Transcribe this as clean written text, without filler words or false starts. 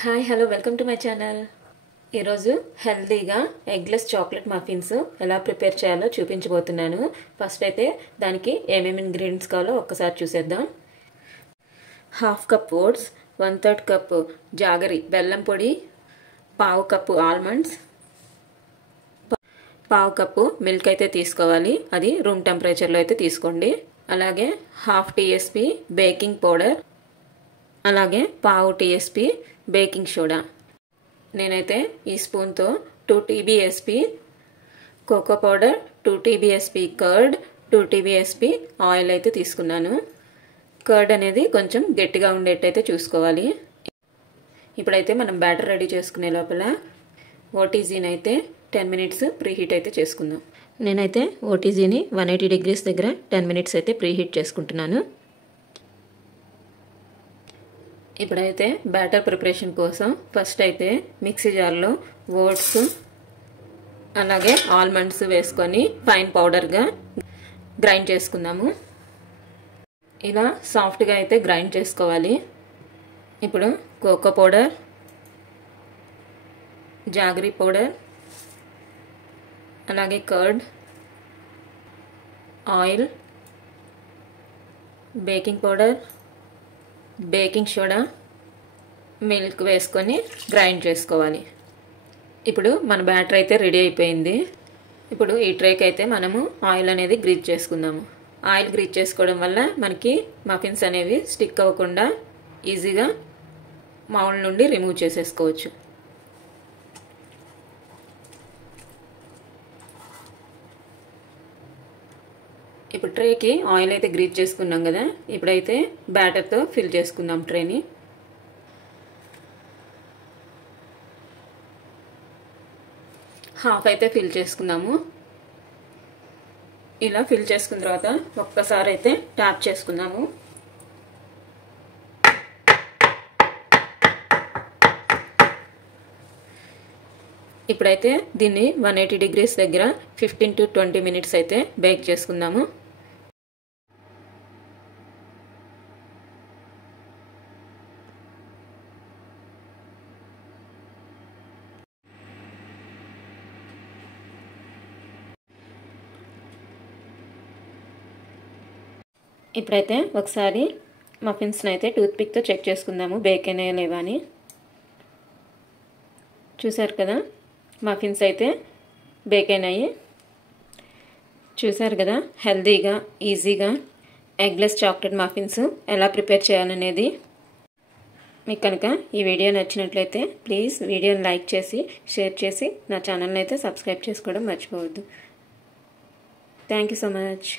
Hi hello welcome to my channel. ఈరోజు హెల్తీగా eggless chocolate muffins ఎలా ప్రిపేర్ చేయాలో చూపించబోతున్నాను. ఫస్ట్ అయితే దానికి ఏమేమి ఇంగ్రీడియంట్స్ కావాలో ఒక్కసారి చూసేద్దాం. Half cup oats, 1/3 cup jaggery బెల్లం పొడి, పావు కప్పు ఆల్మండ్స్, పావు కప్పు మిల్క్ అయితే తీసుకోవాలి. అది రూమ్ టెంపరేచర్లో అయితే తీసుకోండి. అలాగే హాఫ్ టీఎస్పీ బేకింగ్ పౌడర్, అలాగే పావు టీఎస్పీ బేకింగ్ సోడా. నేనైతే ఈ స్పూన్తో 2 TBSP cocoa powder, 2 TBSP curd, 2 TBSP oil అయితే తీసుకున్నాను. కర్డ్ అనేది కొంచెం గట్టిగా ఉండేటైతే చూసుకోవాలి. ఇప్పుడైతే మనం బ్యాటర్ రెడీ చేసుకునే లోపల ఓటీజీని అయితే 10 మినిట్స్ ప్రీహీట్ అయితే చేసుకుందాం. నేనైతే ఓటీజీని 180 degrees దగ్గర 10 మినిట్స్ అయితే ప్రీహీట్ చేసుకుంటున్నాను. ఇప్పుడైతే బ్యాటర్ ప్రిపరేషన్ కోసం ఫస్ట్ అయితే మిక్సీ జార్లో ఓట్స్ అలాగే ఆల్మండ్స్ వేసుకొని ఫైన్ పౌడర్గా గ్రైండ్ చేసుకుందాము. ఇలా సాఫ్ట్గా అయితే గ్రైండ్ చేసుకోవాలి. ఇప్పుడు కోకో పౌడర్, జాగరీ పౌడర్, అలాగే curd, oil, baking powder, baking soda, milk వేసుకొని గ్రైండ్ చేసుకోవాలి. ఇప్పుడు మన బ్యాటర్ అయితే రెడీ అయిపోయింది. ఇప్పుడు ఈ ట్రేకి అయితే మనము ఆయిల్ అనేది గ్రీజ్ చేసుకుందాము. ఆయిల్ గ్రీజ్ చేసుకోవడం వల్ల మనకి మఫిన్స్ అనేవి స్టిక్ అవ్వకుండా ఈజీగా మౌల్డ్ నుండి రిమూవ్ చేసేసుకోవచ్చు. ఇప్పుడు ట్రేకి ఆయిల్ అయితే గ్రీజ్ చేసుకున్నాం కదా, ఇప్పుడైతే బ్యాటర్తో ఫిల్ చేసుకుందాం ట్రేని. హాఫ్ అయితే ఫిల్ చేసుకుందాము. ఇలా ఫిల్ చేసుకున్న తర్వాత ఒక్కసారి అయితే ట్యాప్ చేసుకుందాము. ఇప్పుడైతే దీన్ని 180 degrees దగ్గర 15 to 20 minutes అయితే బేక్ చేసుకుందాము. ఇప్పుడైతే ఒకసారి మఫిన్స్ని అయితే టూత్పిక్తో చెక్ చేసుకుందాము బేక్ అయినాయా లేవా అని. చూసారు కదా, మఫిన్స్ అయితే బేక్ అయినాయి. చూసారు కదా, హెల్తీగా ఈజీగా ఎగ్లెస్ చాక్లెట్ మఫిన్స్ ఎలా ప్రిపేర్ చేయాలనేది. మీకు కనుక ఈ వీడియో నచ్చినట్లయితే ప్లీజ్ వీడియోని లైక్ చేసి షేర్ చేసి నా ఛానల్ని అయితే సబ్స్క్రైబ్ చేసుకోవడం మర్చిపోవద్దు. Thank you so much.